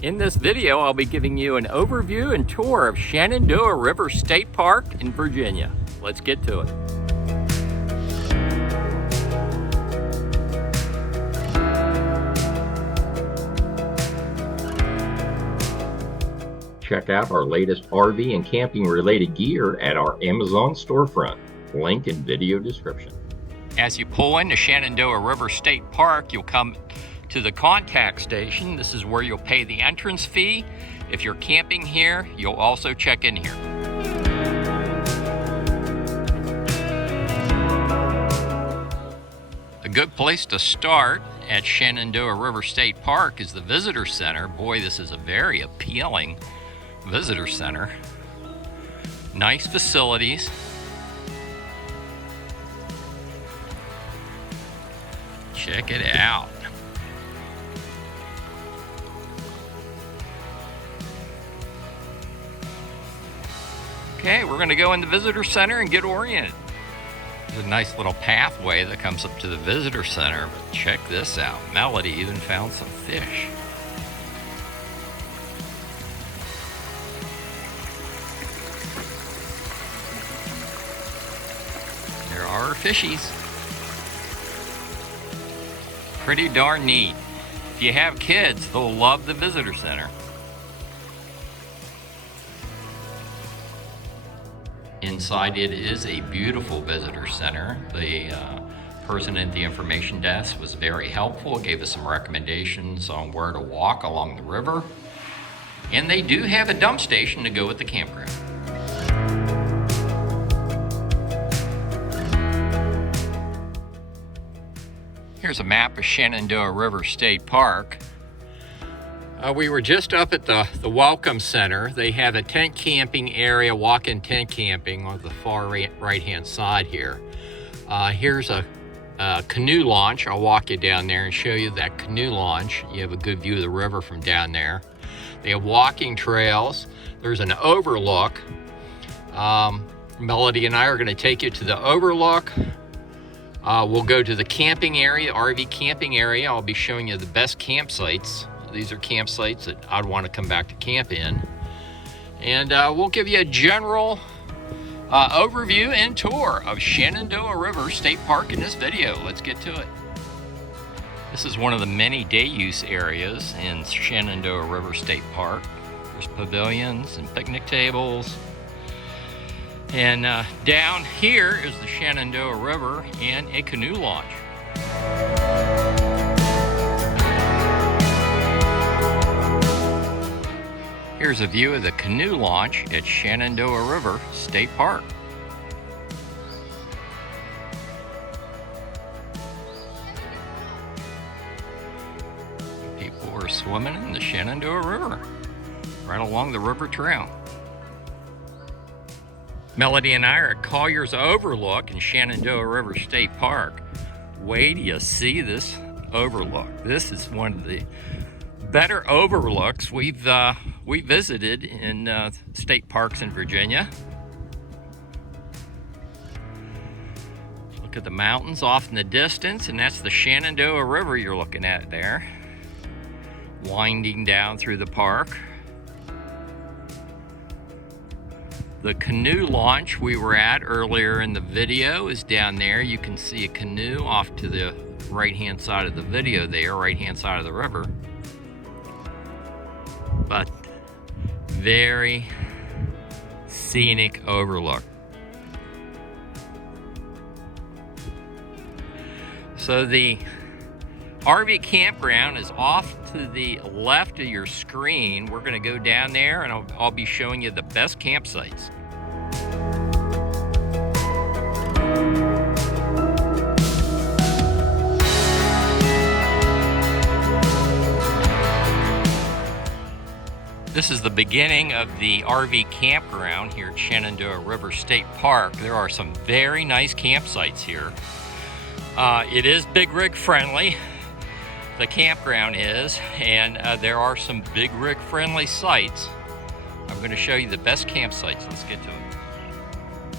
In this video, I'll be giving you an overview and tour of Shenandoah River State Park in Virginia. Let's get to it. Check out our latest RV and camping related gear at our Amazon storefront. Link in video description. As you pull into Shenandoah River State Park, you'll come to the contact station. This is where you'll pay the entrance fee. If you're camping here, you'll also check in here. A good place to start at Shenandoah River State Park is the Visitor Center. Boy, this is a very appealing visitor center. Nice facilities. Check it out. Okay, we're going to go in the visitor center and get oriented. There's a nice little pathway that comes up to the visitor center, but check this out. Melody even found some fish. There are fishies. Pretty darn neat. If you have kids, they'll love the visitor center. Inside it is a beautiful visitor center. The person at the information desk was very helpful, gave us some recommendations on where to walk along the river. And they do have a dump station to go with the campground. Here's a map of Shenandoah River State Park. We were just up at the Welcome Center. They have a tent camping area, walk-in tent camping on the far right-hand side here. Here's a canoe launch. I'll walk you down there and show you that canoe launch. You have a good view of the river from down there. They have walking trails. There's an overlook. Melody and I are going to take you to the overlook. We'll go to the camping area, RV camping area. I'll be showing you the best campsites. These are campsites that I'd want to come back to camp in. And we'll give you a general overview and tour of Shenandoah River State Park in this video. Let's get to it. This is one of the many day use areas in Shenandoah River State Park. There's pavilions and picnic tables. And down here is the Shenandoah River and a canoe launch. Here's a view of the canoe launch at Shenandoah River State Park. People are swimming in the Shenandoah River, right along the river trail. Melody and I are at Collier's Overlook in Shenandoah River State Park. Wait till you see this overlook. This is one of the better overlooks we visited in state parks in Virginia. Look at the mountains off in the distance, and that's the Shenandoah River you're looking at there, winding down through the park. The canoe launch we were at earlier in the video is down there. You can see a canoe off to the right-hand side of the video there, right-hand side of the river. But very scenic overlook. So the RV campground is off to the left of your screen. We're going to go down there and I'll be showing you the best campsites. This is the beginning of the RV campground here at Shenandoah River State Park. There are some very nice campsites here. It is big rig friendly, the campground is, and there are some big rig friendly sites. I'm going to show you the best campsites. Let's get to it.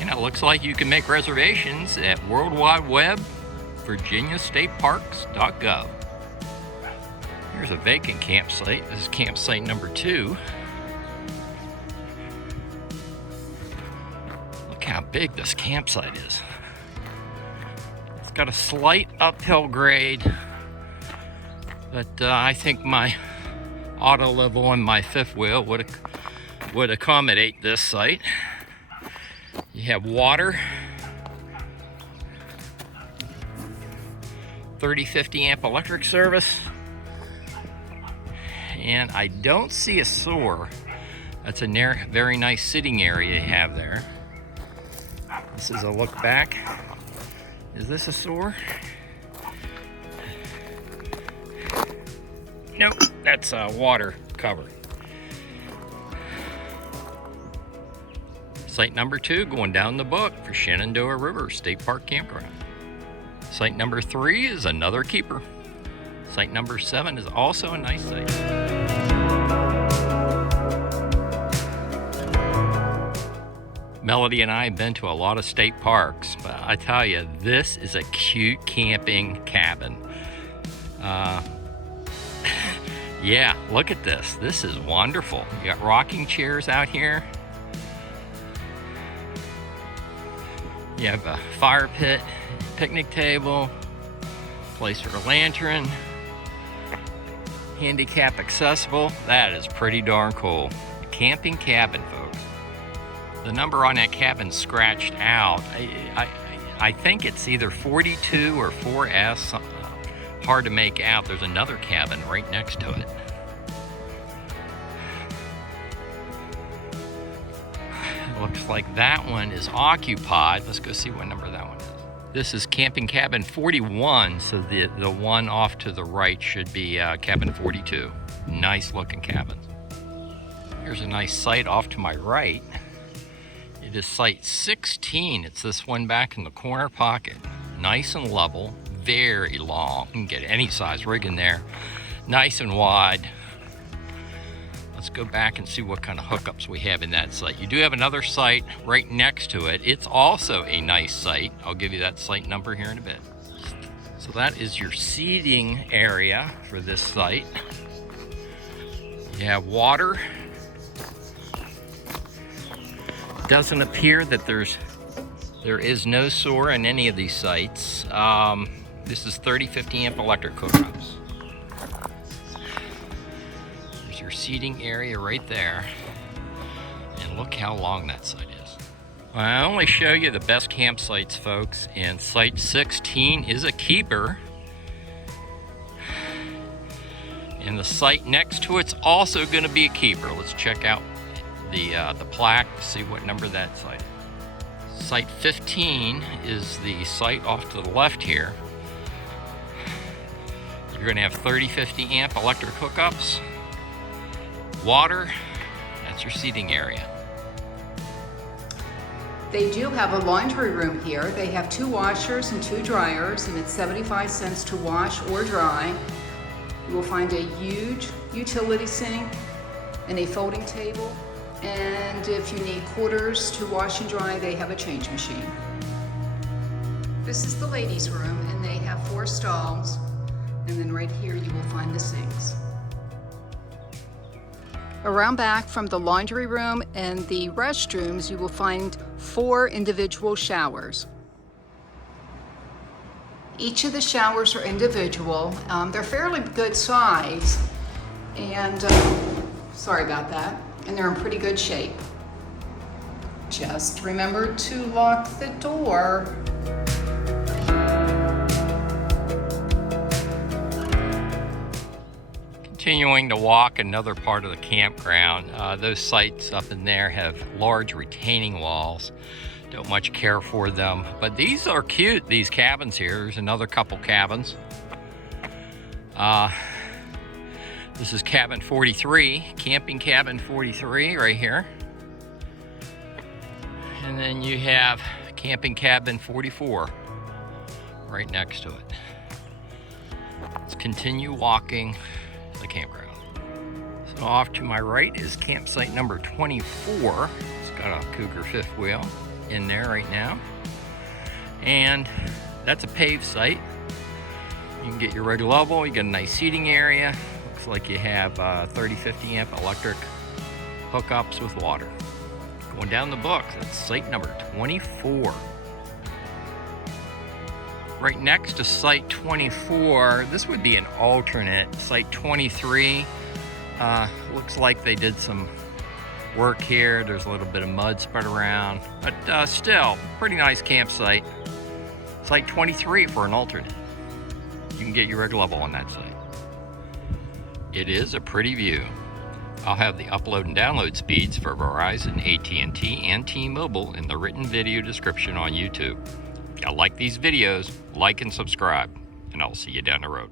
And it looks like you can make reservations at World Wide Web, virginiastateparks.gov. Here's a vacant campsite. This is campsite number 2. Look how big this campsite is. It's got a slight uphill grade, but I think my auto level and my fifth wheel would accommodate this site. You have water, 30-50 amp electric service, and I don't see a sewer. That's a very nice sitting area you have there. This is a look back. Is this a sewer? Nope, that's water covered. Site number 2 going down the book for Shenandoah River State Park Campground. Site number 3 is another keeper. Site number 7 is also a nice site. Melody and I have been to a lot of state parks, but I tell you, this is a cute camping cabin. Yeah, look at this. This is wonderful. You got rocking chairs out here. You have a fire pit, picnic table, place for a lantern, handicap accessible. That is pretty darn cool. A camping cabin, folks. The number on that cabin's scratched out. I think it's either 42 or 4S. Hard to make out. There's another cabin right next to it. Looks like that one is occupied. Let's go see what number that one is. This is camping cabin 41, so the one off to the right should be cabin 42. Nice looking cabin. Here's a nice site off to my right. It is site 16. It's this one back in the corner pocket. Nice and level, very long. You can get any size rig in there. Nice and wide. Let's go back and see what kind of hookups we have in that site. You do have another site right next to it. It's also a nice site. I'll give you that site number here in a bit. So that is your seating area for this site. You have water. Doesn't appear that there is no sewer in any of these sites. This is 30-50 amp electric hookups. There's your seating area right there. And look how long that site is. I only show you the best campsites, folks, and site 16 is a keeper. And the site next to it's also going to be a keeper. Let's check out the plaque to see what number that site is. Site 15 is the site off to the left here. You're going to have 30-50 amp electric hookups, water. That's your seating area. They do have a laundry room here. They have 2 washers and 2 dryers, and it's 75 cents to wash or dry. You will find a huge utility sink and a folding table. And if you need quarters to wash and dry, they have a change machine. This is the ladies' room, and they have 4 stalls. And then right here you will find the sinks. Around back from the laundry room and the restrooms, you will find 4 individual showers. Each of the showers are individual. They're fairly good size, and sorry about that. And they're in pretty good shape. Just remember to lock the door. Continuing to walk another part of the campground. Those sites up in there have large retaining walls. Don't much care for them, but these are cute, these cabins here. There's another couple cabins. This is cabin 43, camping cabin 43 right here. And then you have camping cabin 44 right next to it. Let's continue walking the campground. So off to my right is campsite number 24. It's got a Cougar fifth wheel in there right now. And that's a paved site. You can get your rig level, you get a nice seating area. like you have 30-50 amp electric hookups with water. Going down the book, that's site number 24. Right next to site 24, this would be an alternate. Site 23, looks like they did some work here. There's a little bit of mud spread around, but still, pretty nice campsite. Site 23 for an alternate. You can get your rig level on that site. It is a pretty view. I'll have the upload and download speeds for Verizon, AT&T, and T-Mobile in the written video description on YouTube. If you like these videos, like and subscribe, and I'll see you down the road.